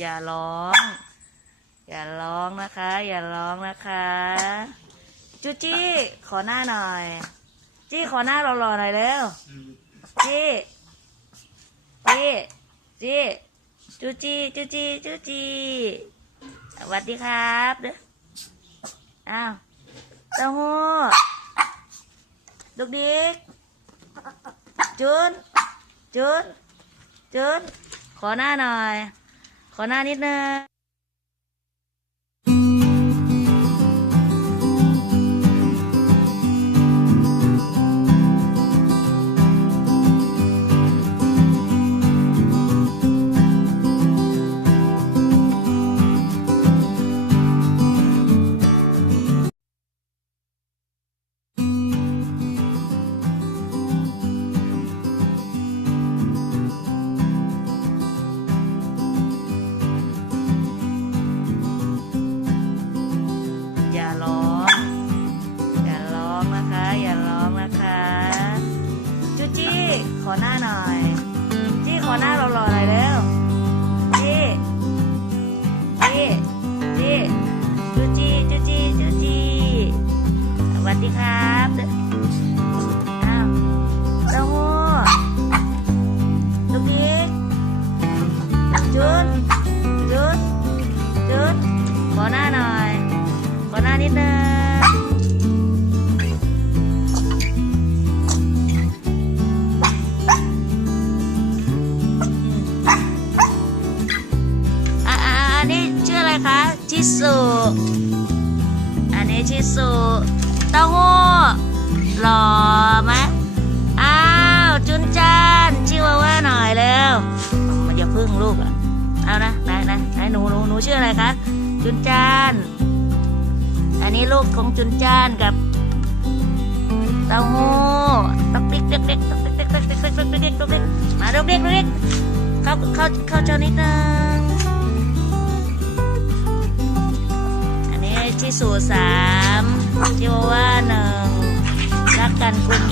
อย่าร้อง อย่าร้องนะคะ อย่าร้องนะคะ จูจี้ขอหน้าหน่อย จี้ขอหน้าหล่อๆหน่อยเร็วจี้จี้จี้จูจี้จูจี้จูจี้สวัสดีครับเด้ออ้าวเต้าหู้ลูกดิกจุนจุนจุนขอหน้าหน่อย ขอหน้านิดนึง อหน้าหน่อย จี้ขอหน้าหล่อๆหน่อยเร็วจี้จี้จี้จูจี้จูจี้จูจี้สวัสดีครับอ้าวเต้าหู้ลูกดิกจุนจุนจุนขอหน้าหน่อยขอหน้านิดนึง ชิสุอันนี้ชิสุเต้าหู้หล่อไหมอ้าวจุนจานชื่อว่าว่าหน่อยแล้วมันอย่พึ่งลูกอะเอานะไหนไหนไหนหนูหนูหนูชื่ออะไรคะจุนจานอันนี้ลูกของจุนจานกับเต้าหู้ตอกเด็กเด็กเด็กตอกเด็กเด็กเด็กเด็กเด็กเด็กมาเด็กเด็กเด็กเข้าเข้าเข้าเจ้านิดนึง สู่สามเทวว่าหนึ่งรักกันคุณ